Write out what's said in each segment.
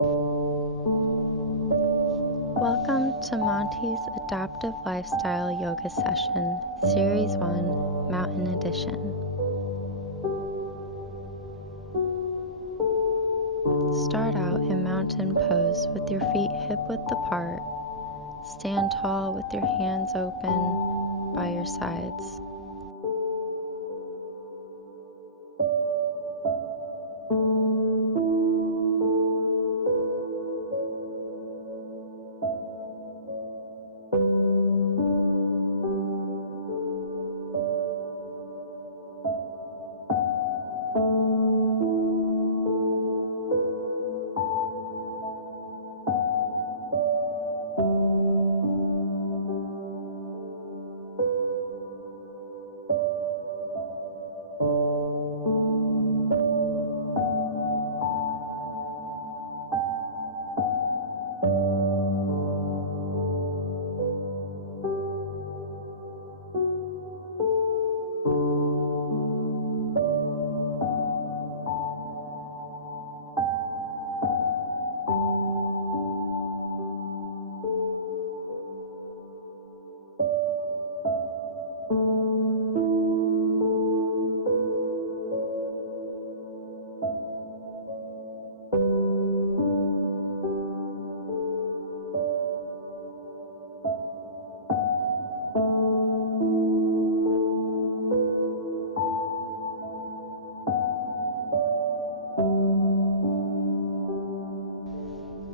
Welcome to Monte's Adaptive Lifestyle Yoga Session, Series 1, Mountain Edition. Start out in mountain pose with your feet hip-width apart. Stand tall with your hands open by your sides.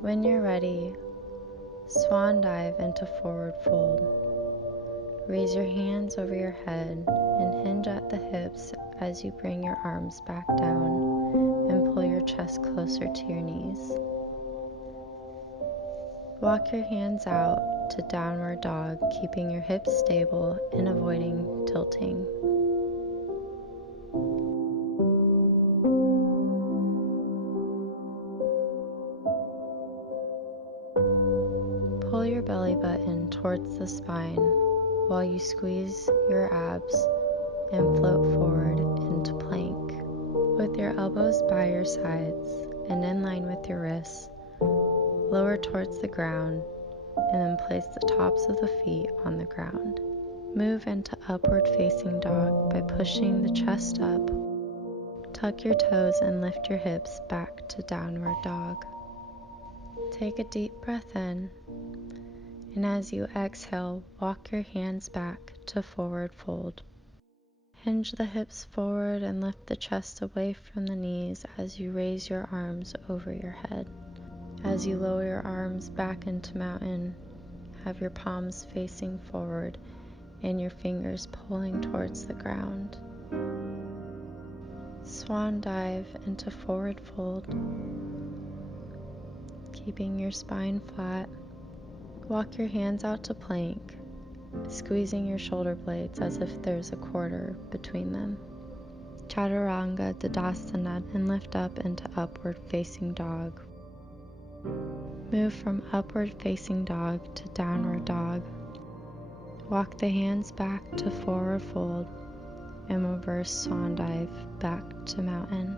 When you're ready, swan dive into forward fold. Raise your hands over your head and hinge at the hips as you bring your arms back down and pull your chest closer to your knees. Walk your hands out to downward dog, keeping your hips stable and avoiding tilting. Pull your belly button towards the spine while you squeeze your abs and float forward into plank. With your elbows by your sides and in line with your wrists, lower towards the ground and then place the tops of the feet on the ground. Move into upward facing dog by pushing the chest up. Tuck your toes and lift your hips back to downward dog. Take a deep breath in, and as you exhale, walk your hands back to forward fold. Hinge the hips forward and lift the chest away from the knees as you raise your arms over your head. As you lower your arms back into mountain, have your palms facing forward and your fingers pulling towards the ground. Swan dive into forward fold, keeping your spine flat. Walk your hands out to plank, squeezing your shoulder blades as if there's a quarter between them. Chaturanga Tadasana and lift up into upward facing dog. Move from upward facing dog to downward dog. Walk the hands back to forward fold and reverse swan dive back to mountain.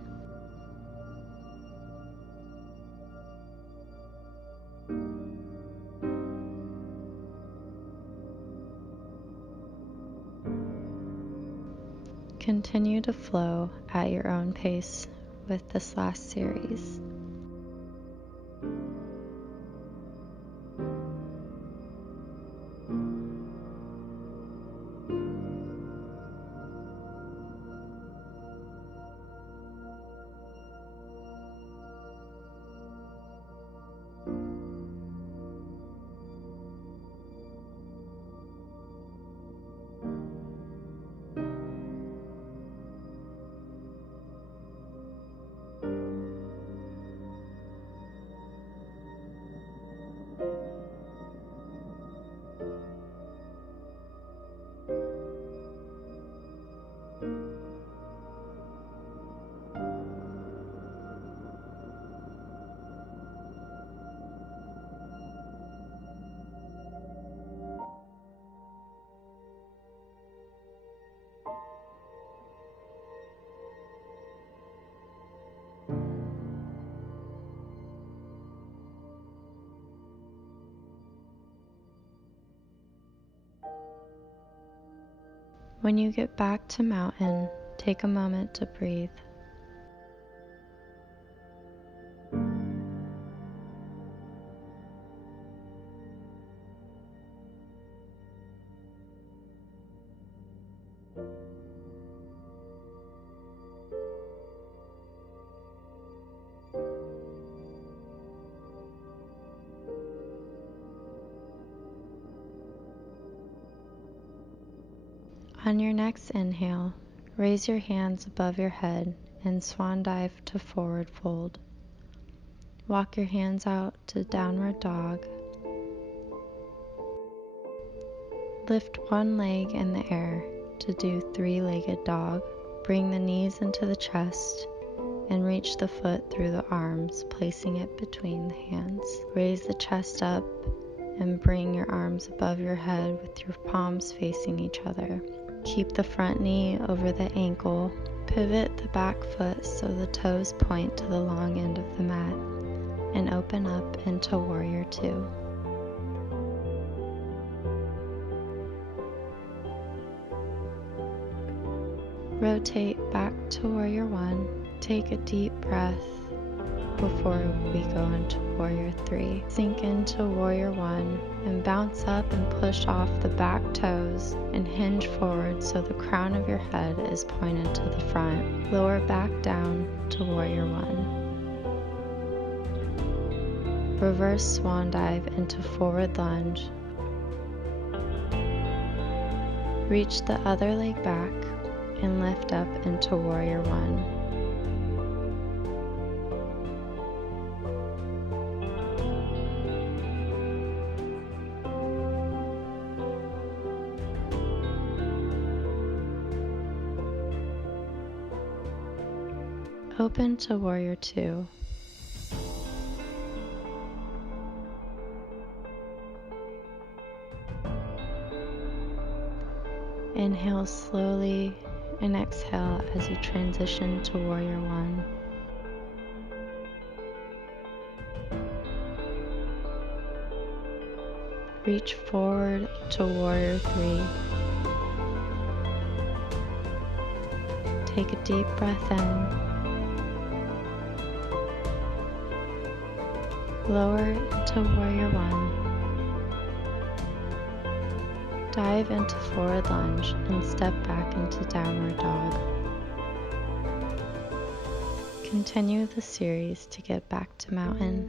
Continue to flow at your own pace with this last series. When you get back to mountain, take a moment to breathe. On your next inhale, raise your hands above your head and swan dive to forward fold. Walk your hands out to downward dog. Lift one leg in the air to do three-legged dog. Bring the knees into the chest and reach the foot through the arms, placing it between the hands. Raise the chest up and bring your arms above your head with your palms facing each other. Keep the front knee over the ankle. Pivot the back foot so the toes point to the long end of the mat and open up into Warrior Two. Rotate back to Warrior One. Take a deep breath before we go into Warrior Three. Sink into Warrior One and bounce up and push off the back toes and hinge forward so the crown of your head is pointed to the front. Lower back down to Warrior One. Reverse swan dive into forward lunge. Reach the other leg back and lift up into Warrior One. Open to Warrior Two. Inhale slowly and exhale as you transition to Warrior One. Reach forward to Warrior Three. Take a deep breath in. Lower to Warrior One. Dive into forward lunge and step back into downward dog. Continue the series to get back to mountain.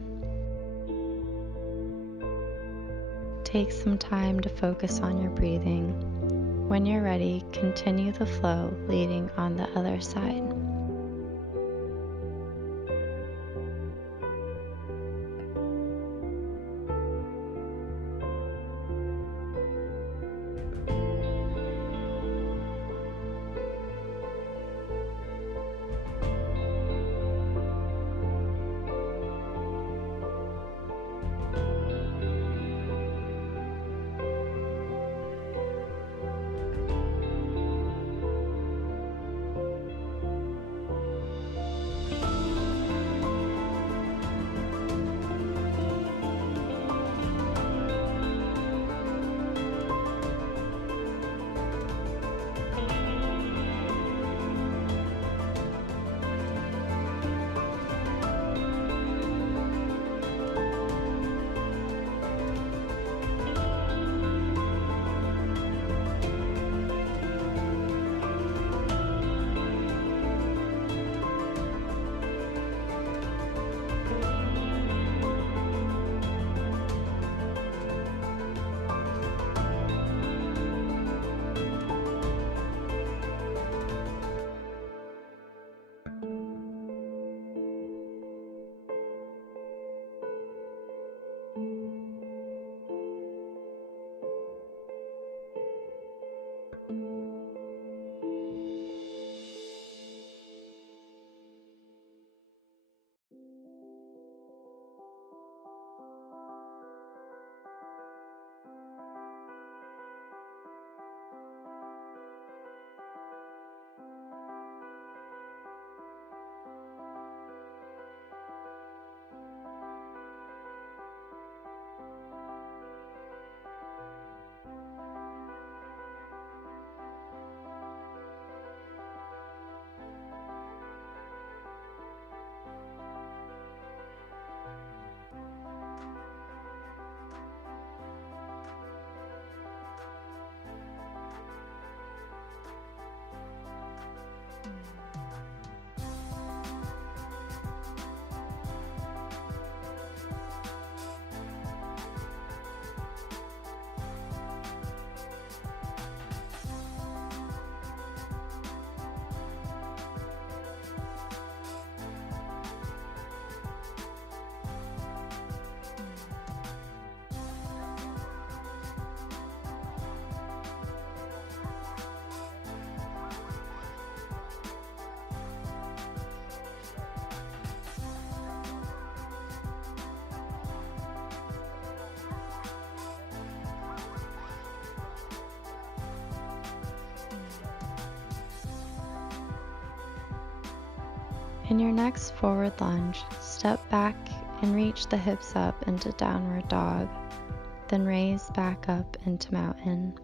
Take some time to focus on your breathing. When you're ready, continue the flow leading on the other side. In your next forward lunge, step back and reach the hips up into downward dog, then raise back up into mountain.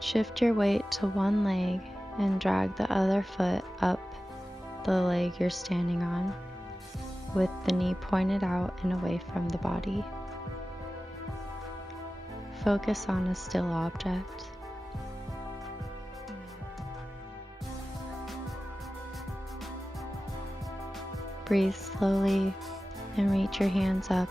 Shift your weight to one leg and drag the other foot up the leg you're standing on, with the knee pointed out and away from the body. Focus on a still object. Breathe slowly and reach your hands up.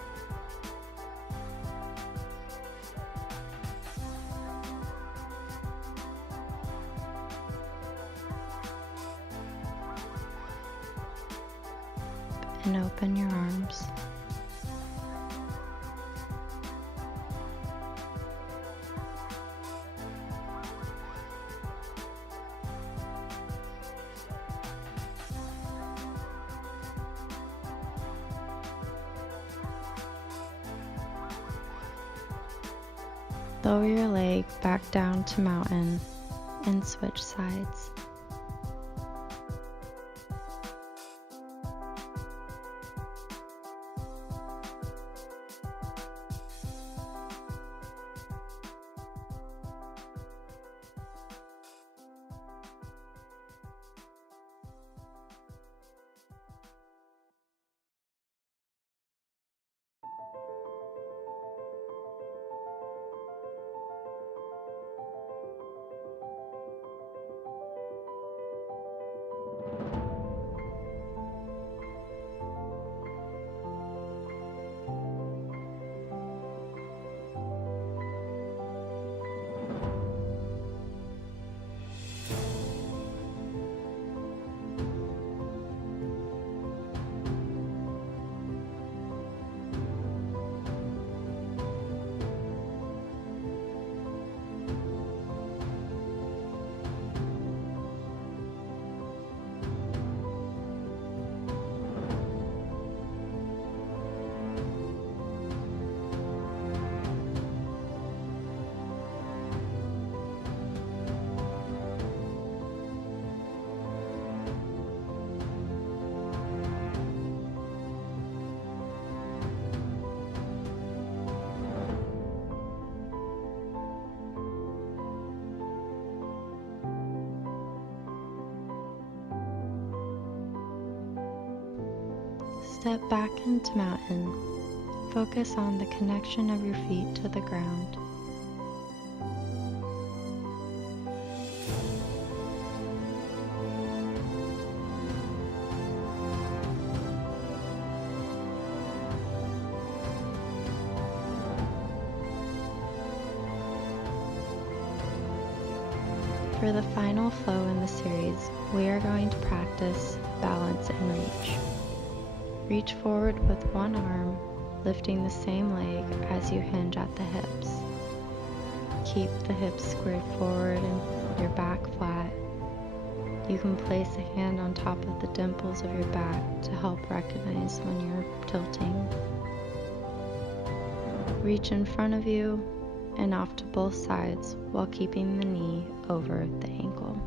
And open your arms. Lower your leg back down to mountain and switch sides. Step back into mountain. Focus on the connection of your feet to the ground. For the final flow in the series, we are going to practice balance and reach. Reach forward with one arm, lifting the same leg as you hinge at the hips. Keep the hips squared forward and your back flat. You can place a hand on top of the dimples of your back to help recognize when you're tilting. Reach in front of you and off to both sides while keeping the knee over the ankle.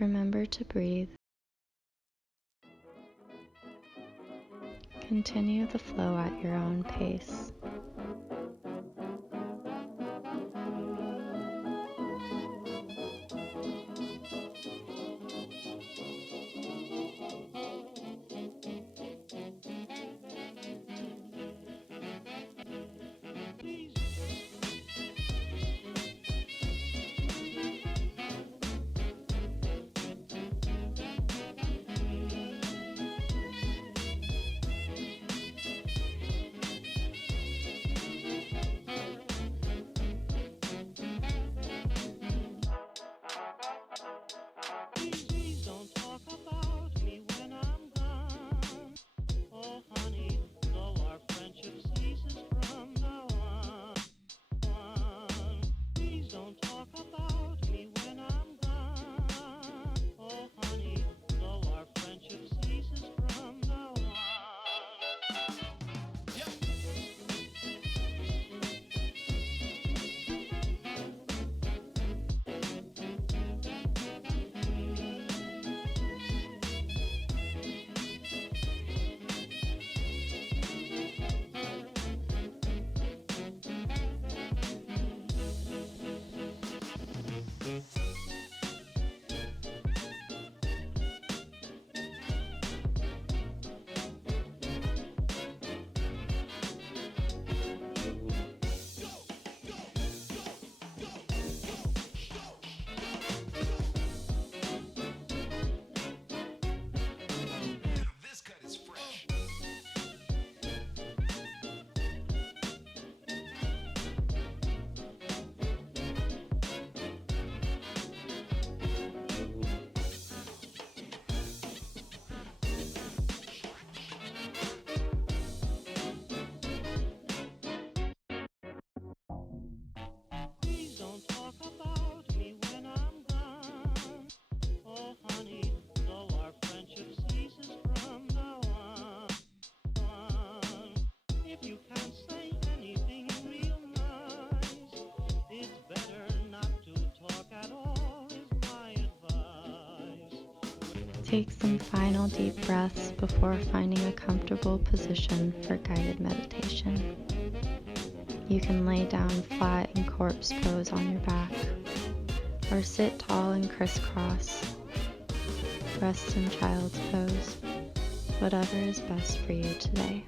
Remember to breathe. Continue the flow at your own pace. Take some final deep breaths before finding a comfortable position for guided meditation. You can lay down flat in corpse pose on your back, or sit tall and crisscross. Rest in child's pose, whatever is best for you today.